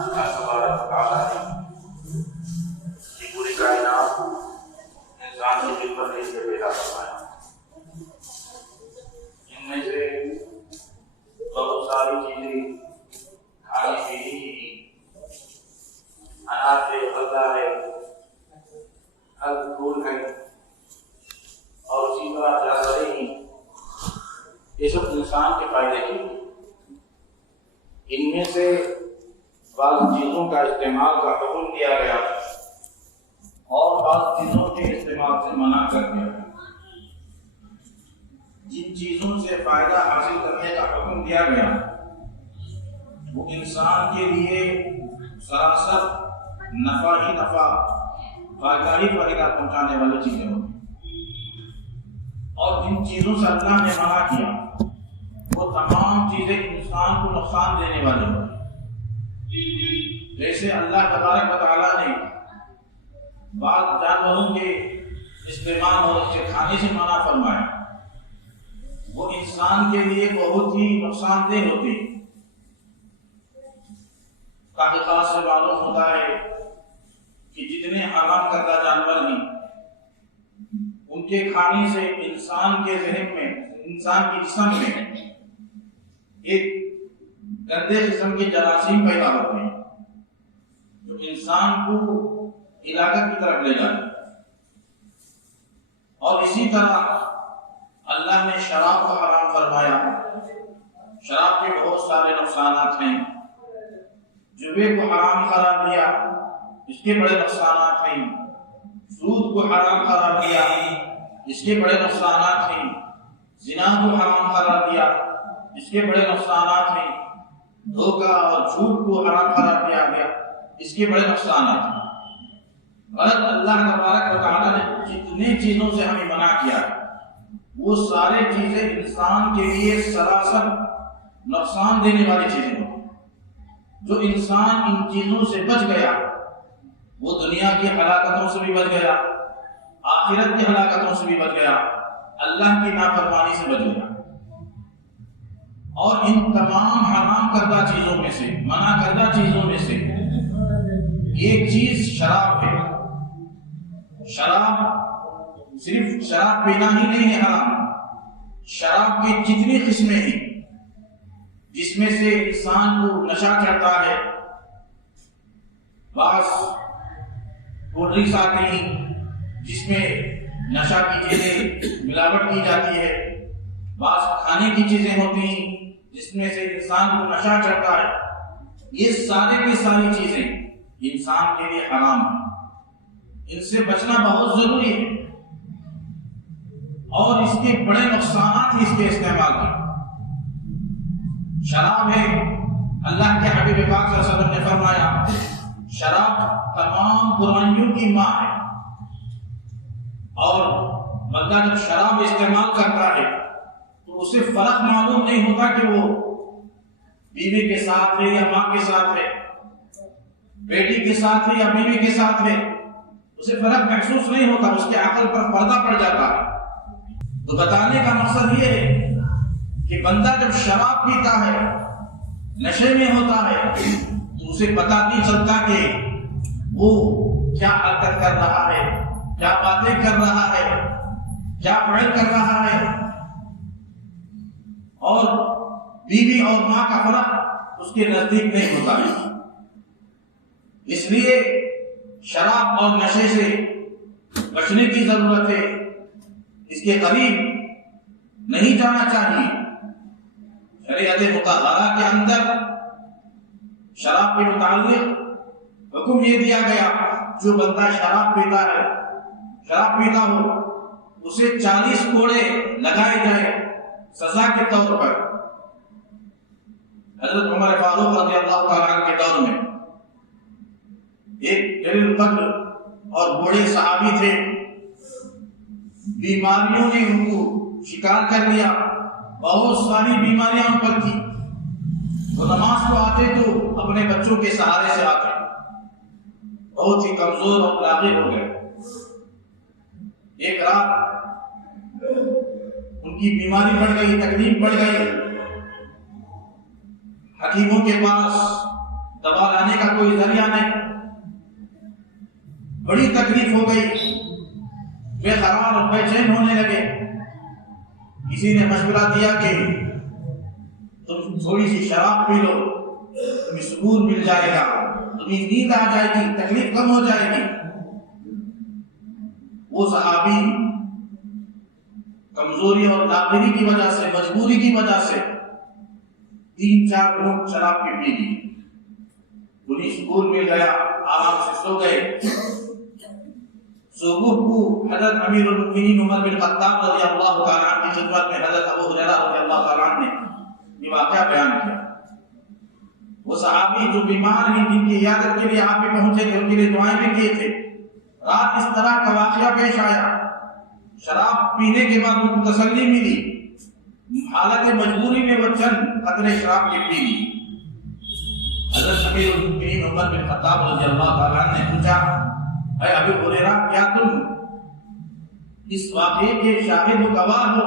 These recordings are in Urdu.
اللہ تبارک و تعالیٰ نے یہ پوری کائنات انسان کی خدمت کے لیے پیدا فرمایا۔ ان میں سے بہت ساری چیزیں کھانے پینے کی، اناج ہے، غلہ ہے، پھل پھول ہے، اور اسی طرح جانوریں ہیں، یہ سب انسان کے فائدے کے لیے۔ ان میں سے بعض چیزوں کا استعمال کا حکم دیا گیا اور بعض چیزوں کے استعمال سے منع کر دیا گیا۔ جن چیزوں سے فائدہ حاصل کرنے کا حکم دیا گیا وہ انسان کے لیے سراسر نفع ہی نفع، فائدہ ہی فائدہ پہنچانے والی چیزیں ہوتی، اور جن چیزوں سے اللہ نے منع کیا وہ تمام چیزیں انسان کو نقصان دینے والی ہوتی۔ جیسے اللہ تبارک و تعالیٰ نے بعض جانوروں کے استعمال اور اس کے کھانے سے منع فرمایا، وہ انسان کے لیے بہت ہی نقصان دہ ہوتے۔ تحقیقات سے معلوم ہوتا ہے کہ جتنے حرام کردہ جانور ہیں ان کے کھانے سے انسان کے ذہن میں، انسان کے جسم میں ایک گندے قسم کے جراثیم پیدا ہوتے ہیں جو انسان کو ہلاکت کی طرف لے جاتے ہیں۔ اور اسی طرح اللہ نے شراب کو حرام فرمایا۔ شراب کے بہت سارے نقصانات ہیں۔ جوے کو حرام قرار دیا، اس کے بڑے نقصانات ہیں۔ سود کو حرام قرار دیا، اس کے بڑے نقصانات ہیں۔ زنا کو حرام قرار دیا، اس کے بڑے نقصانات ہیں۔ دھوکہ اور جھوٹ کو حرام قرار دیا گیا، اس کے بڑے نقصانات ہیں۔ غلط اللہ تبارک و تعالیٰ نے جتنے چیزوں سے ہمیں منع کیا وہ سارے چیزیں انسان کے لیے سراسر نقصان دینے والی چیزیں ہوتی۔ جو انسان ان چیزوں سے بچ گیا وہ دنیا کی ہلاکتوں سے بھی بچ گیا، آخرت کی ہلاکتوں سے بھی بچ گیا، اللہ کی نافرمانی سے بچ گیا۔ اور ان تمام حرام کردہ چیزوں میں سے، منع کردہ چیزوں میں سے ایک چیز شراب ہے۔ شراب صرف شراب پینا ہی نہیں ہے حرام، شراب کی جتنی قسمیں ہیں جس میں سے انسان کو نشہ چڑھتا ہے، بعض کولڈ ڈرنکس آتی ہیں جس میں نشہ کی چیزیں ملاوٹ کی جاتی ہے، بعض کھانے کی چیزیں ہوتی ہیں جس میں سے انسان کو نشہ چڑھتا ہے۔ یہ سارے کی ساری چیزیں انسان کے لیے حرام ہیں، ان سے بچنا بہت ضروری ہے۔ اور اس کے بڑے نقصانات ہیں اس کے استعمال کے۔ شراب ہے، اللہ کے حبیب پاک صلی اللہ علیہ وسلم نے فرمایا شراب تمام برائیوں کی ماں ہے، اور بندہ جب شراب استعمال کرتا ہے تو اسے فرق معلوم نہیں ہوتا کہ وہ بیوی کے ساتھ ہے یا ماں کے ساتھ ہے، بیٹی کے ساتھ ہے یا بیوی کے ساتھ ہے، اسے فرق محسوس نہیں ہوتا، اس کے عقل پر پردہ پڑ جاتا ہے۔ تو بتانے کا مقصد یہ ہے کہ بندہ جب شراب پیتا ہے، نشے میں ہوتا ہے، تو اسے پتہ نہیں چلتا کہ وہ کیا حرکت کر رہا ہے، کیا باتیں کر رہا ہے، کیا فعل کر رہا ہے، اور بیوی اور ماں کا فرق اس کے نزدیک نہیں ہوتا ہے۔ اس لیے شراب اور نشے سے بچنے کی ضرورت ہے، اس کے قریب نہیں جانا چاہیے۔ شریعت مطہرہ کے اندر شراب کے متعلق حکم یہ دیا گیا جو بندہ شراب پیتا ہے، شراب پیتا ہو، اسے 40 کوڑے لگائے جائے سزا کے طور پر۔ حضرت عمر فاروق رضی اللہ تعالیٰ عنہ کے دور میں ایک جلیل القدر اور بوڑھے صحابی تھے، بیماریوں نے ان کو شکار کر لیا، بہت ساری بیماریاں ان پر تھی۔ وہ نماز کو آتے تو اپنے بچوں کے سہارے سے آتے، بہت ہی کمزور اور لاغر ہو گئے۔ ایک رات ان کی بیماری بڑھ گئی، تکلیف بڑھ گئی، حکیموں کے پاس دوا لانے کا کوئی ذریعہ نہیں، بڑی تکلیف ہو گئی، بے قرار اور بے چین ہونے لگے۔ کسی نے مشورہ دیا کہ تم تھوڑی سی شراب پی لو، تمہیں سکون مل جائے گا، تمہیں نیند آ جائے گی، تکلیف کم ہو جائے گی۔ وہ صحابی کمزوری اور لاغری کی وجہ سے، مجبوری کی وجہ سے 3-4 گھونٹ شراب کی پی لی، انہیں سکون مل گیا، آرام سے سو گئے۔ صبح کو حضرت امیر المؤمنین عمر بن خطاب رضی اللہ تعالیٰ عنہ کی خدمت میں حضرت ابو ہریرہ رضی اللہ تعالیٰ عنہ نے یہ واقعہ بیان کیا۔ وہ صحابی جو بیمار ہیں، جن کی عیادت کے لیے آپ بھی پہنچے تھے، ان کے لیے دعائیں بھی کیے تھے، رات اس طرح کا واقعہ پیش آیا، شراب پینے کے بعد ان کو تسلی ملی، حالت مجبوری میں وہ چند قطرے شراب کے پی لی۔ حضرت امیر المؤمنین عمر بن خطاب رضی اللہ تعالیٰ عنہ نے پوچھا، اے ابو ہریرہ، کیا تم اس واقعے کے شاہد و گواہ ہو؟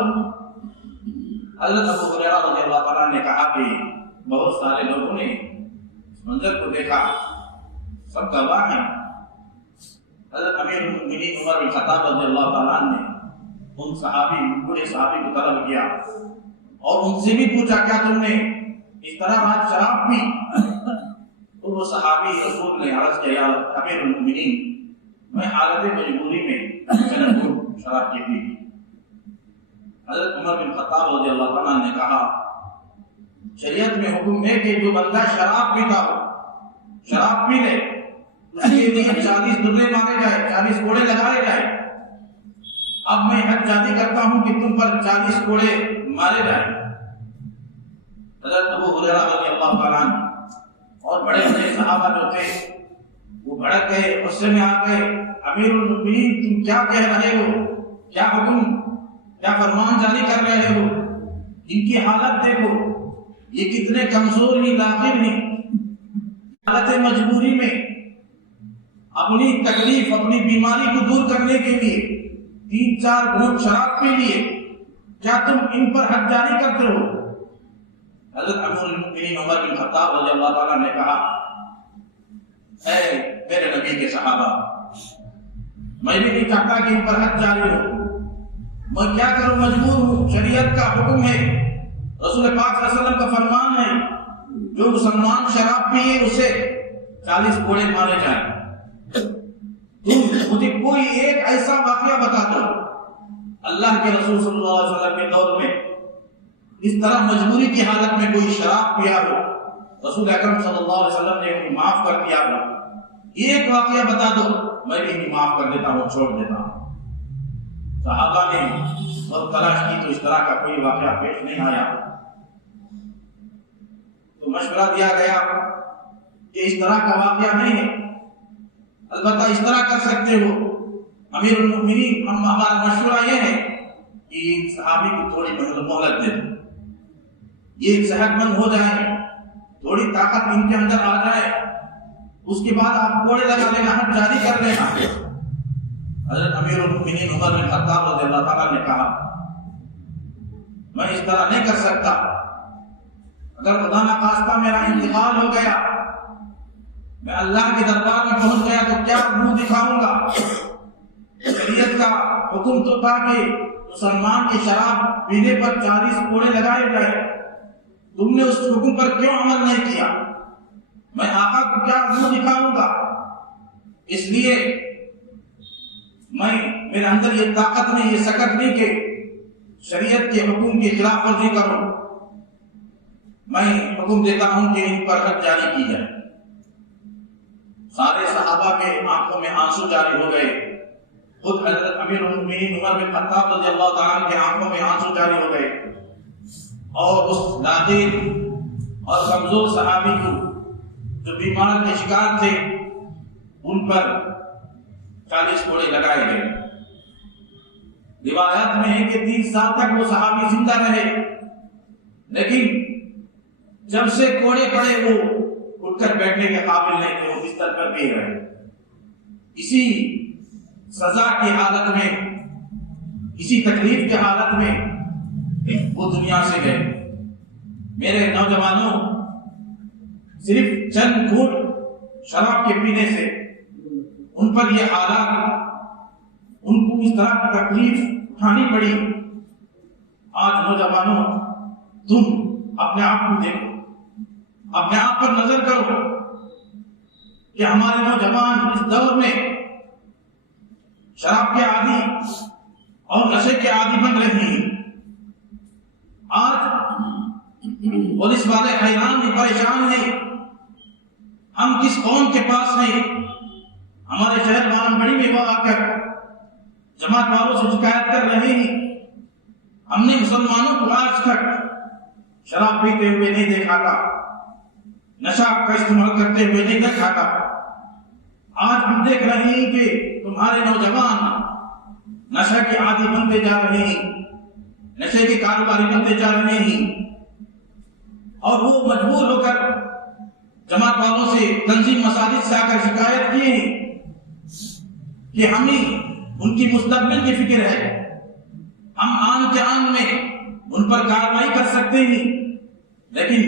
حضرت ابو ہریرہ رضی اللہ تعالیٰ نے کہا کہ بہت سارے لوگوں نے اس منظر کو دیکھا، سب گواہ ہیں۔ حضرت امیر المؤمنین عمر بن خطاب رضی اللہ تعالیٰ نے ان صحابی، بڑے صحابی کو طلب کیا اور ان سے بھی پوچھا، کیا تم نے اس طرح رات شراب پی؟ تو وہ صحابی رسول نے عرض کیا، یا امیر المؤمنین، میں حالت مجبوری میں شراب کی پی۔ حضرت عمر بن خطاب رضی اللہ تعالیٰ نے کہا، شریعت میں حکم ہے کہ جو بندہ شراب پیتا ہو، شراب پی لے، اس کے لیے 40 درے مارے جائے، 40 کوڑے لگائے جائے۔ اب میں حد جاری کرتا ہوں کہ تم پر 40 کوڑے مارے جائیں۔ حضرت ابو ہریرہ رضی اللہ تعالیٰ عنہ اور بڑے بڑے صحابہ جو تھے وہ بھڑک گئے، غصے میں آ گئے، امیر المؤمنین تم کیا کہہ رہے ہو؟ کیا حکم، کیا فرمان جاری کر رہے ہو؟ ان کی حالت دیکھو، یہ کتنے کمزور ہی لاغر ہیں، حالت مجبوری میں اپنی تکلیف، اپنی بیماری کو دور کرنے کے لیے 3-4 گھونٹ شراب پی لیے، کیا تم ان پر حد جاری کرتے ہو؟ حضرت امیر المؤمنین عمر بن خطاب رضی اللہ تعالیٰ نے کہا، اے میرے نبی کے صحابہ، میں بھی نہیں چاہتا کہ ان پر حد جاری ہو، میں کیا کروں، مجبور ہوں، شریعت کا حکم ہے، رسول پاک صلی اللہ علیہ وسلم کا فرمان ہے، جو مسلمان شراب پیے اسے 40 کوڑے مارے جائیں۔ تم مجھے کوئی ایک ایسا واقعہ بتا دو اللہ کے رسول صلی اللہ علیہ وسلم کے دور میں اس طرح مجبوری کی حالت میں کوئی شراب پیا ہو، رسول اکرم صلی اللہ علیہ وسلم نے انہیں معاف کر دیا ہو، ایک واقعہ بتا دو، میں بھی انہیں معاف کر دیتا ہوں، چھوڑ دیتا ہوں۔ صحابہ نے بہت تلاش کی تو اس طرح کا کوئی واقعہ پیش نہیں آیا، تو مشورہ دیا گیا کہ اس طرح کا واقعہ نہیں ہے، البتہ اس طرح کر سکتے ہو امیر المؤمنین، ہمارا مشورہ یہ ہے کہ صحابی کو تھوڑی مہلت دے دو، یہ صحت مند ہو جائے، تھوڑی طاقت ان کے اندر آ جائے، اس کے بعد آپ کوڑے لگا لینا، حد جاری کر لینا۔ حضرت امیر المؤمنین عمر بن خطاب رضی اللہ تعالیٰ نے کہا، میں اس طرح نہیں کر سکتا، اگر خدا نخواستہ میرا انتقال ہو گیا، میں اللہ کے دربار میں پہنچ گیا تو کیا منہ دکھاؤں گا؟ شریعت کا حکم تو تھا کہ مسلمان کی شراب پینے پر 40 کوڑے لگائے گئے، تم نے اس حکم پر کیوں عمل نہیں کیا؟ میں آقا کو کیا منہ دکھاؤں گا؟ اس لیے میرے اندر یہ طاقت نہیں، یہ سکت نہیں کہ شریعت کے حکم کی خلاف ورزی کروں، میں حکم دیتا ہوں کہ ان پر حد جاری کی جائے۔ سارے صحابہ کے آنکھوں میں آنسو جاری ہو گئے، خود حضرت امیر المؤمنین عمر بن خطاب رضی اللہ تعالیٰ عنہ کے آنکھوں میں آنسو جاری ہو گئے، اور اس نادر اور کمزور صحابی کو جو بیمار کے شکار تھے ان پر 40 کوڑے لگائے گئے۔ روایات میں ہے کہ 3 سال تک وہ صحابی زندہ رہے، لیکن جب سے کوڑے پڑے وہ اٹھ کر بیٹھنے کے قابل نہیں تھے، وہ بستر پر بھی رہے، اسی سزا کی حالت میں، اسی تکلیف کی حالت میں وہ دنیا سے گئے۔ میرے نوجوانوں، صرف چند گھونٹ شراب کے پینے سے ان پر یہ حالات، ان کو اس طرح کی تکلیف اٹھانی پڑی۔ آج نوجوانوں، تم اپنے آپ کو دیکھو، اپنے آپ پر نظر کرو کہ ہمارے نوجوان اس دور میں شراب کے عادی اور نشے کے عادی بن رہے ہیں۔ آج پولیس والے حیران ہیں، پریشان ہیں، ہم کس قوم کے پاس ہیں۔ ہمارے شہر بڑی میں وہ آ کر جماعت والوں سے شکایت کر رہے ہیں، ہم نے مسلمانوں کو آج تک شراب پیتے ہوئے نہیں دیکھا تھا، نشہ کا استعمال کرتے ہوئے نہیں دیکھا تھا۔ آج ہم دیکھ رہے ہیں کہ تمہارے نوجوان نشہ کے عادی بنتے جا رہے ہیں، نشے کے کاروباری بنتے جا رہے ہیں، اور وہ مجبور ہو کر جماعت والوں سے، تنظیم مساجد سے آ کر شکایت کیے ہیں کہ ہمیں ان کی مستقبل کی فکر ہے، ہم آن کے آن میں ان پر کارروائی کر سکتے ہیں، لیکن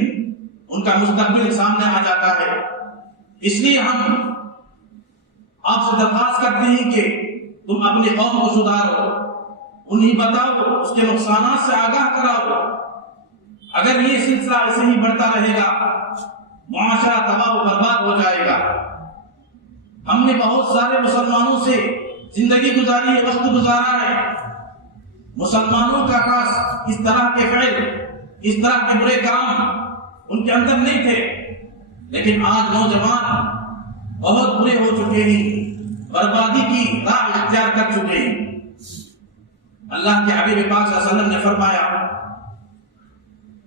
ان کا مستقبل سامنے آ جاتا ہے۔ اس لیے ہم آپ سے درخواست کرتے ہیں کہ تم اپنی قوم کو سدھارو، انہیں بتاؤ، اس کے نقصانات سے آگاہ کراؤ۔ اگر یہ سلسلہ ایسے ہی بڑھتا رہے گا، معاشرہ تباہ و برباد ہو جائے گا۔ ہم نے بہت سارے مسلمانوں سے زندگی گزاری ہے، وقت گزارا ہے، مسلمانوں کا پاس اس طرح کے فعل، اس طرح کے برے کام ان کے اندر نہیں تھے، لیکن آج نوجوان بہت برے ہو چکے ہیں، بربادی کی راہ اختیار کر چکے ہیں۔ اللہ کے حبیب پاک صلی اللہ علیہ وسلم نے فرمایا،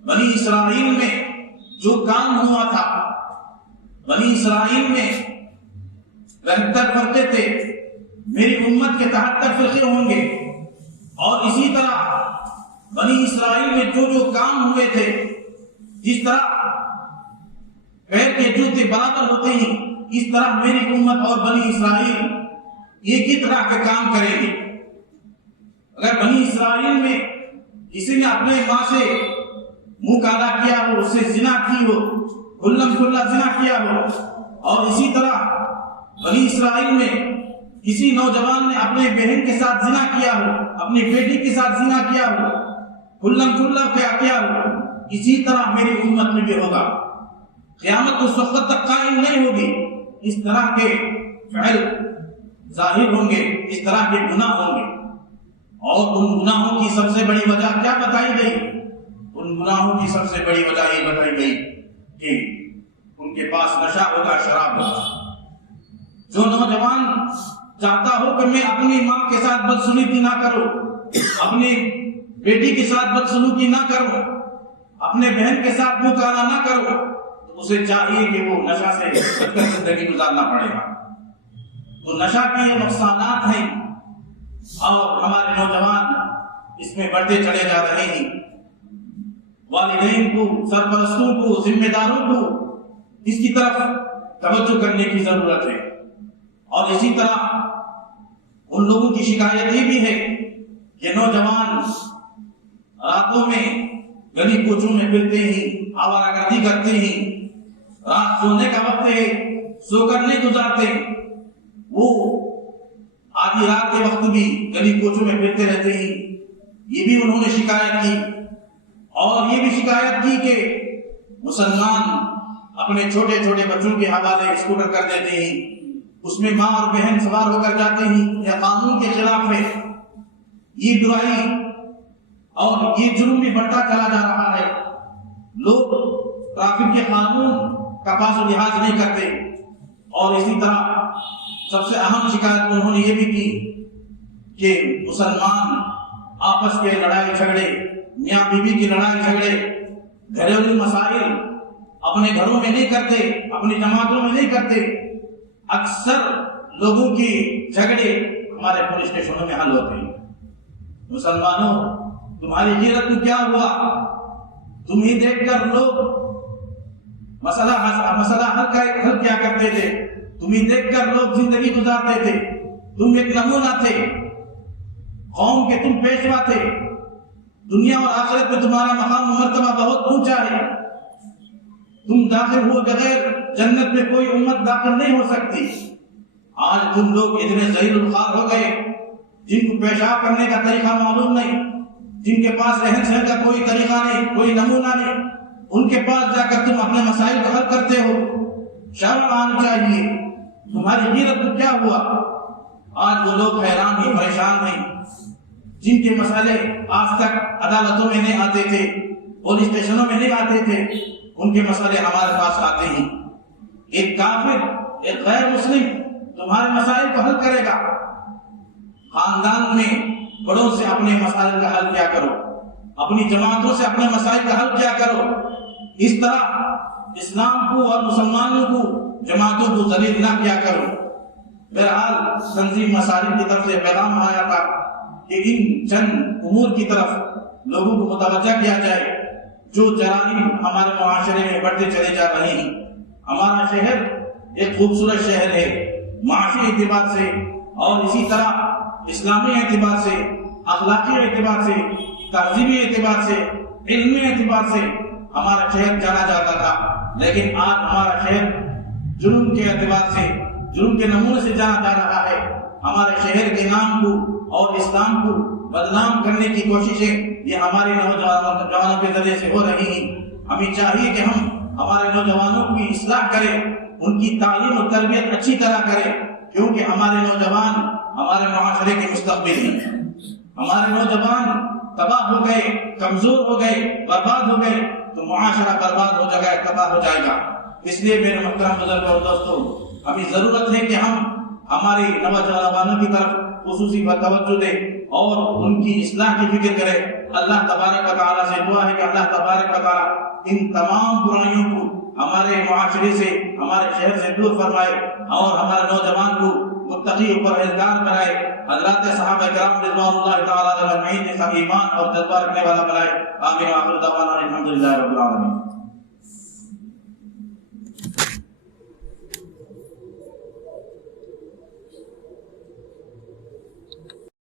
بنی اسرائیل میں جو کام ہوا تھا، بنی اسرائیل میں 72 فرقے تھے، میری امت کے 73 فرقے ہوں گے، اور اسی طرح بنی اسرائیل میں جو جو کام ہوئے تھے، جس طرح پیر کے جوتے برابر ہوتے ہیں، اس طرح میری امت اور بنی اسرائیل ایک ہی طرح کے کام کریں گے۔ اگر بنی اسرائیل میں کسی نے اپنے ماں سے منہ کالا کیا ہو، اس سے زنا کی ہو، کھلم کھلا زنا کیا ہو، اور اسی طرح بنی اسرائیل میں کسی نوجوان نے اپنے بہن کے ساتھ زنا کیا ہو، اپنی بیٹی کے ساتھ زنا کیا ہو، کھلم کھلا کیا ہو، اسی طرح میری امت میں بھی ہوگا۔ قیامت اس وقت تک قائم نہیں ہوگی، اس طرح کے فعل ظاہر ہوں گے، اس طرح کے گناہ ہوں گے۔ اور ان گناہوں کی سب سے بڑی وجہ کیا بتائی گئی؟ ان گناہوں کی سب سے بڑی وجہ یہ بتائی گئی کہ ان کے پاس نشہ ہوگا، شراب ہوگا۔ جو نوجوان چاہتا ہو کہ میں اپنی ماں کے ساتھ بدسلوکی نہ کروں، اپنی بیٹی کے ساتھ بدسلوکی نہ کروں، اپنے بہن کے ساتھ منہ کالا نہ کروں، تو اسے چاہیے کہ وہ نشہ سے بچ کر زندگی گزارنا پڑے گا۔ تو نشہ کے یہ نقصانات ہیں، اور ہمارے نوجوان اس میں بڑھتے چلے جا رہے ہیں۔ والدین کو، سرپرستوں کو، ذمہ داروں کو اس کی طرف توجہ کرنے کی ضرورت ہے۔ اور اسی طرح ان لوگوں کی شکایت یہ بھی ہے کہ نوجوان راتوں میں گلی کوچوں میں پھرتے ہیں، آوارہ گردی کرتے ہیں، رات سونے کا وقت ہے، سو کر نہیں گزارتے، وہ آدھی رات کے وقت بھی گلی کوچوں میں پھرتے رہتے ہیں۔ یہ بھی انہوں نے شکایت کی، اور یہ بھی شکایت کی کہ مسلمان اپنے چھوٹے چھوٹے بچوں کے حوالے اسکوٹر کر دیتے ہیں، اس میں ماں اور بہن سوار ہو کر جاتے ہیں، یہ قانون کے خلاف ہے۔ یہ برائی اور یہ جرم بھی بڑھتا چلا جا رہا ہے۔ لوگ ٹریفک کے قانون کا پاس و لحاظ نہیں کرتے۔ اور اسی طرح سب سے اہم شکایت انہوں نے یہ بھی کی کہ مسلمان آپس کے لڑائی جھگڑے، میاں بیوی کی لڑائی جھگڑے، گھریلو مسائل اپنے گھروں میں نہیں کرتے، اپنی جماعتوں میں نہیں کرتے۔ اکثر لوگوں کی جھگڑے ہمارے پولیس اسٹیشنوں میں حل ہوتے ہیں۔ مسلمانوں، تمہاری غیرت میں کیا ہوا؟ تمہیں دیکھ کر لوگ مسئلہ حل کیا کرتے تھے، تمہیں دیکھ کر لوگ زندگی گزارتے تھے۔ تم ایک نمونہ تھے، قوم کے تم پیشوا تھے، دنیا اور آخرت میں تمہارا مقام و مرتبہ بہت اونچا ہے۔ تم داخل ہو بغیر جنت میں کوئی امت داخل نہیں ہو سکتی۔ آج تم لوگ اتنے ذلیل الخوار ہو گئے، جن کو پیشاب کرنے کا طریقہ معلوم نہیں، جن کے پاس رہن سہن کا کوئی طریقہ نہیں، کوئی نمونہ نہیں، ان کے پاس جا کر تم اپنے مسائل کو حل کرتے ہو۔ شرم آنی چاہیے، تمہاری غیرت کو کیا ہوا؟ آج وہ لوگ حیران ہی پریشان نہیں جن کے مسئلے آج تک عدالتوں میں نہیں آتے تھے، پولیس اسٹیشنوں میں نہیں آتے تھے، ان کے مسئلے ہمارے پاس آتے ہیں۔ ایک کافر، ایک غیر مسلم تمہارے مسائل کو حل کرے گا۔ خاندان میں بڑوں سے اپنے مسائل کا حل کیا کرو، اپنی جماعتوں سے اپنے مسائل کا حل کیا کرو۔ اس طرح اسلام کو اور مسلمانوں کو، جماعتوں کو ذلیل نہ کیا کرو۔ بہرحال تنظیم مساجد کی طرف سے پیغام آیا تھا کہ ان چند امور کی طرف لوگوں کو متوجہ کیا جائے جو جرائم ہمارے معاشرے میں بڑھتے چلے جا رہے ہیں۔ ہمارا شہر ایک خوبصورت شہر ہے، معاشی اعتبار سے اور اسی طرح اسلامی اعتبار سے، اخلاقی اعتبار سے، تہذیبی اعتبار سے، علمی اعتبار سے ہمارا شہر جانا جاتا تھا، لیکن آج ہمارا شہر جرم کے اعتبار سے، جرم کے نمونے سے جانا جا رہا ہے۔ ہمارے شہر کے نام کو اور اسلام کو بدنام کرنے کی کوششیں یہ ہمارے نوجوانوں کے ذریعے سے ہو رہی ہیں۔ ہمیں چاہیے کہ ہم ہمارے نوجوانوں کی اصلاح کریں، ان کی تعلیم و تربیت اچھی طرح کریں، کیونکہ ہمارے نوجوان ہمارے معاشرے کے مستقبل ہیں۔ ہمارے نوجوان تباہ ہو گئے، کمزور ہو گئے، برباد ہو گئے تو معاشرہ برباد ہو جائے گا، تباہ ہو جائے گا۔ اس لیے میرے محترم بزرگوں اور دوستوں، ہمیں ضرورت ہے کہ ہم ہمارے نوجوانوں کی طرف خصوصی توجہ دیں اور ان کی اصلاح کی فکر کریں۔ اللہ تبارک و تعالیٰ سے دعا ہے کہ اللہ تبارک و تعالیٰ ان تمام برائیوں کو ہمارے معاشرے سے، ہمارے شہر سے دور فرمائے اور ہمارے نوجوان کو متقی و پرہیزگار بنائے۔ حضرات صحابہ کرام رضوان اللہ تعالیٰ علیہم اجمعین جیسا ایمان اور جذبہ رکھنے والا بنائے۔ آمین۔ آخر دعوانا الحمدللہ رب العالمین۔